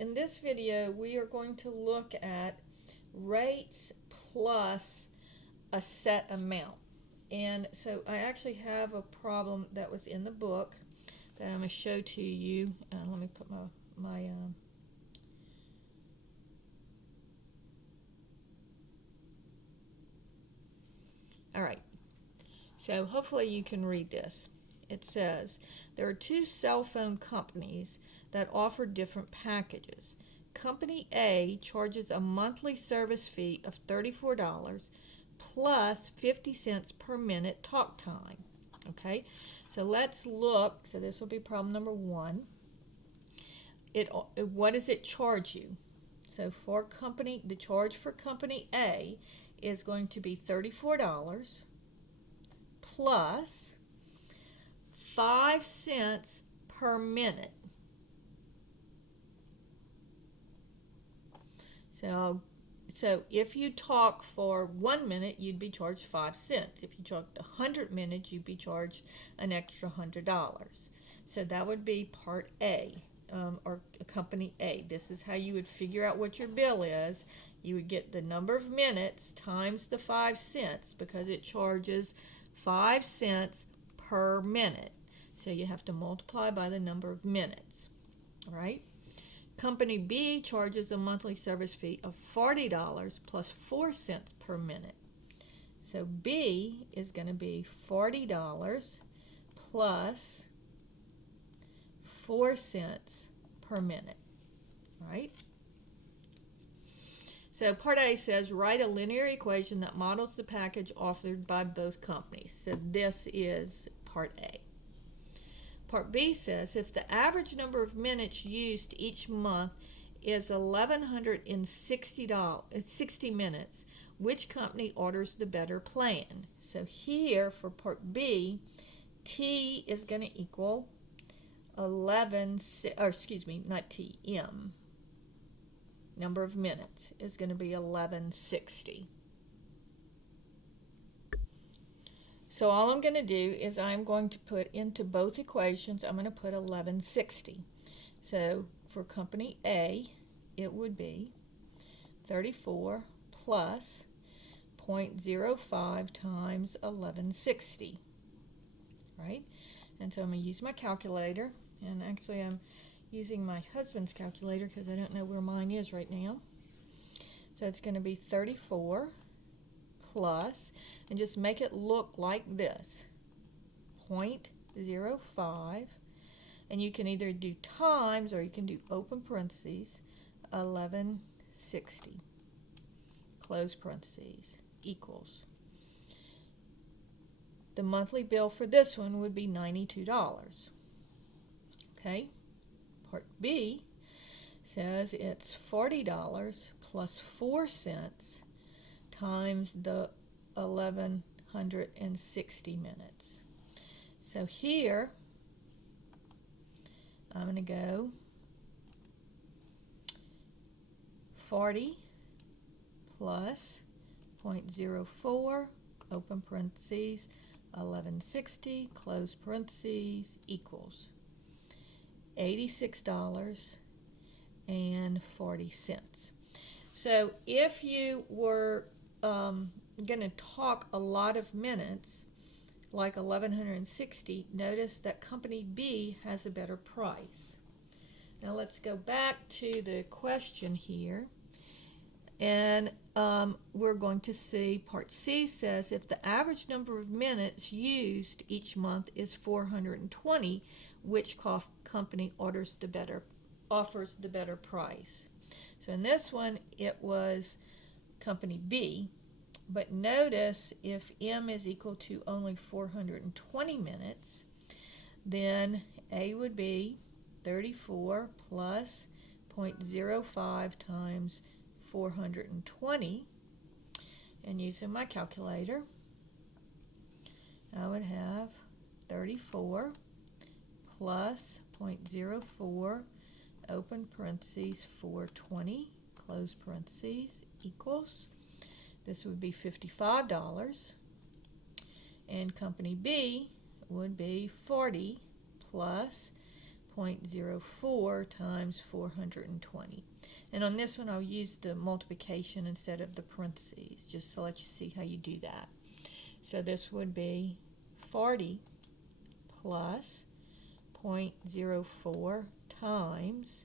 in this video we are going to look at rates plus a set amount. And so I actually have a problem that was in the book that I'm going to show to you. Let me put my all right, so hopefully you can read this. It says there are two cell phone companies that offer different packages. Company A charges a monthly service fee of $34 plus 50 cents per minute talk time. Okay, so let's look. So this will be problem number one. What does it charge you? So for the charge for company A is going to be $34 plus 5 cents per minute. So if you talk for 1 minute, you'd be charged 5 cents. If you talked 100 minutes, you'd be charged an extra $100. So that would be part A, or company A. This is how you would figure out what your bill is. You would get the number of minutes times the 5 cents because it charges 5 cents per minute. So you have to multiply by the number of minutes. All right? Company B charges a monthly service fee of $40 plus 4 cents per minute. So B is going to be $40 plus 4 cents per minute, right? So part A says write a linear equation that models the package offered by both companies. So this is part A. Part B says if the average number of minutes used each month is 1,160 minutes, which company orders the better plan? So here for part B, T is going to equal 11, or excuse me, not T, M. Number of minutes is going to be 1160. So all I'm going to do is I'm going to put into both equations, I'm going to put 1160. So for company A, it would be 34 plus 0.05 times 1160, right? And so I'm going to use my calculator, and actually I'm using my husband's calculator because I don't know where mine is right now. So it's going to be 34 plus, and just make it look like this, 0.05, and you can either do times or you can do open parentheses, 1160, close parentheses, equals. The monthly bill for this one would be $92. Okay, part B says it's $40 plus 4 cents times the 1160 minutes. So here I'm going to go 40 plus 0.04, open parentheses, 1160, close parentheses, equals $86.40. So if you were going to talk a lot of minutes, like 1160, notice that company B has a better price. Now let's go back to the question here, and we're going to see part C says if the average number of minutes used each month is 420, which company offers the better price? So in this one it was company B, but notice if M is equal to only 420 minutes, then A would be 34 plus 0.05 times 420, and using my calculator I would have 34 plus 0.04, open parentheses, 420, close parentheses, equals, this would be $55, and company B would be 40 plus 0.04 times 420. And on this one, I'll use the multiplication instead of the parentheses, just to let you see how you do that. So this would be 40 plus 0.04 times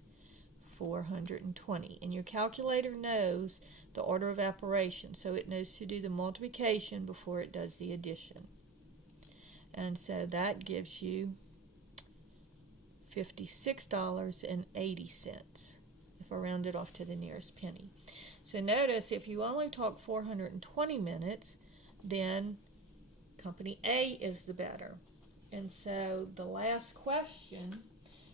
420. And your calculator knows the order of operation, so it knows to do the multiplication before it does the addition. And so that gives you $56.80 if I round it off to the nearest penny. So notice if you only talk 420 minutes, then company A is the better. And so the last question,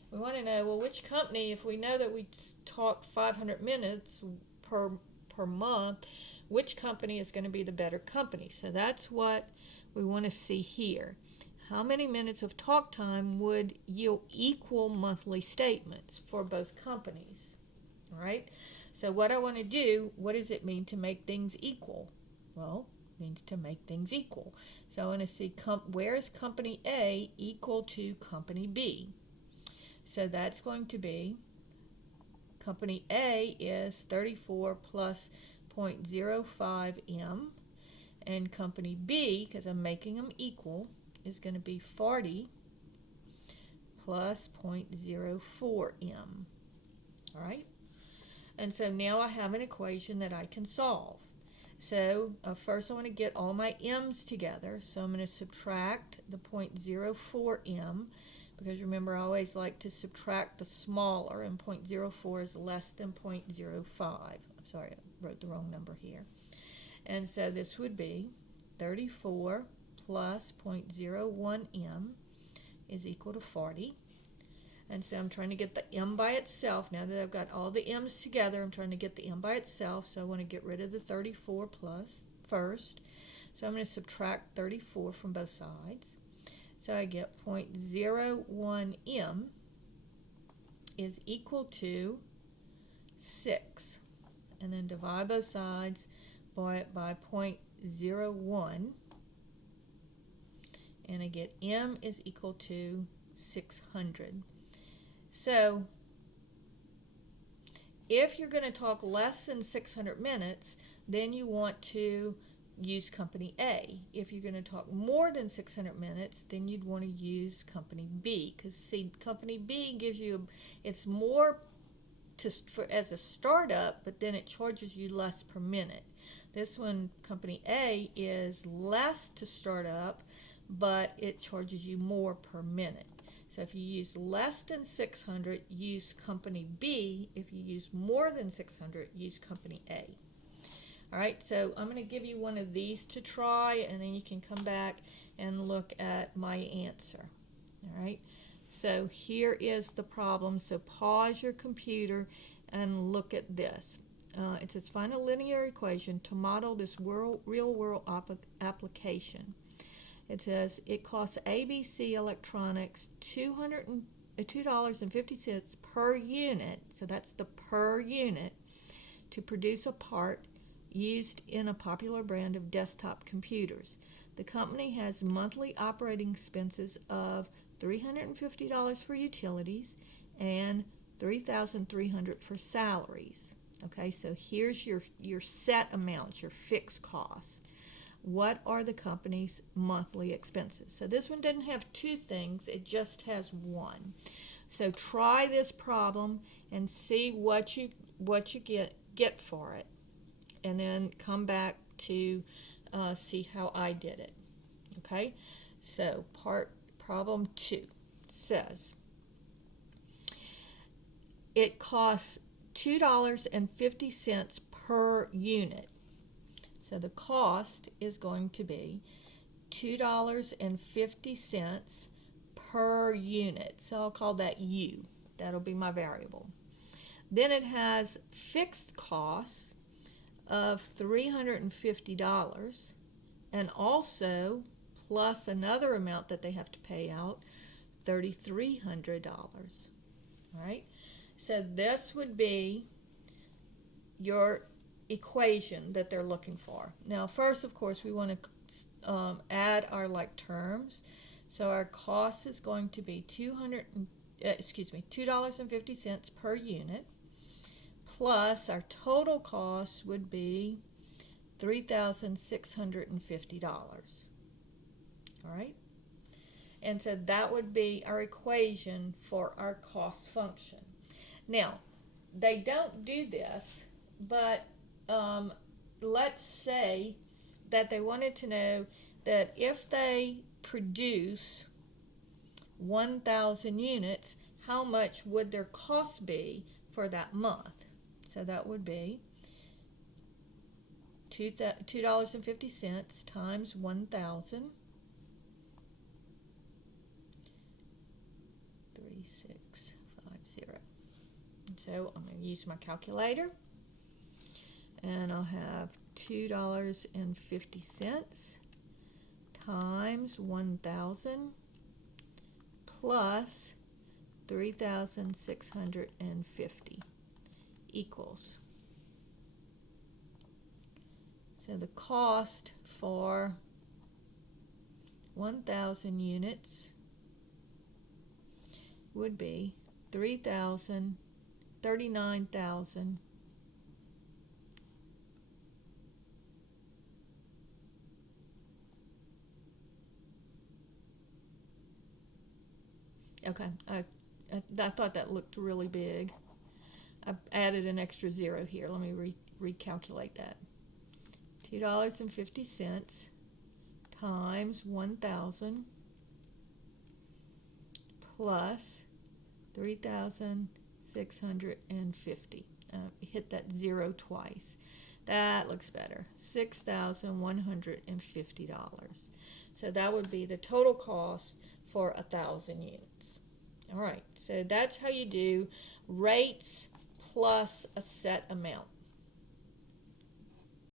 we want to know, well, which company, if we know that we talk 500 minutes per month, which company is going to be the better company? So that's what we want to see here. How many minutes of talk time would yield equal monthly statements for both companies? All right. So what I want to do, what does it mean to make things equal? Well, it means to make things equal. So I want to see where is company A equal to company B? So that's going to be company A is 34 plus 0.05 M, and company B, because I'm making them equal, is going to be 40 plus 0.04 M. All right? And so now I have an equation that I can solve. So first I want to get all my M's together. So I'm going to subtract the 0.04 M, because remember I always like to subtract the smaller, and 0.04 is less than 0.05. I'm sorry, I wrote the wrong number here. And so this would be 34 plus 0.01 M is equal to 40. And so I'm trying to get the M by itself. Now that I've got all the M's together, I'm trying to get the M by itself. So I want to get rid of the 34 plus first. So I'm going to subtract 34 from both sides. So I get 0.01 M is equal to 6. And then divide both sides by 0.01. And I get M is equal to 600. So if you're going to talk less than 600 minutes, then you want to use company A. If you're going to talk more than 600 minutes, then you'd want to use company B, because see, company B gives you, it's more as a startup, but then it charges you less per minute. This one, company A, is less to start up, but it charges you more per minute. So if you use less than 600, use company B. If you use more than 600, use company A. All right, so I'm going to give you one of these to try, and then you can come back and look at my answer. All right, so here is the problem. So pause your computer and look at this. It says find a linear equation to model this real-world application. It says it costs ABC Electronics $2.50 per unit, so that's the per unit, to produce a part used in a popular brand of desktop computers. The company has monthly operating expenses of $350 for utilities and $3,300 for salaries. Okay, so here's your set amounts, your fixed costs. What are the company's monthly expenses? So this one doesn't have two things, it just has one. So try this problem and see what you get for it, and then come back to see how I did it. Okay, so problem 2 says it costs $2.50 per unit. So the cost is going to be $2.50 per unit. So I'll call that U. That'll be my variable. Then it has fixed costs of $350, and also plus another amount that they have to pay out, $3,300. All right. So this would be your equation that they're looking for. Now first, of course, we want to add our like terms. So our cost is going to be $2.50 per unit, plus our total cost would be $3,650. All right? And so that would be our equation for our cost function. Now, they don't do this, but let's say that they wanted to know that if they produce 1,000 units, how much would their cost be for that month? So that would be $2.50 times 1,000. 3650. So I'm going to use my calculator, and I'll have $2.50 times 1,000 plus 3,650 equals. So the cost for 1,000 units would be 39,000 Okay, I thought that looked really big. I added an extra zero here. Let me recalculate that. $2.50 times 1,000 plus 3,650. Hit that zero twice. That looks better. $6,150. So that would be the total cost for 1,000 units. All right, so that's how you do rates plus a set amount.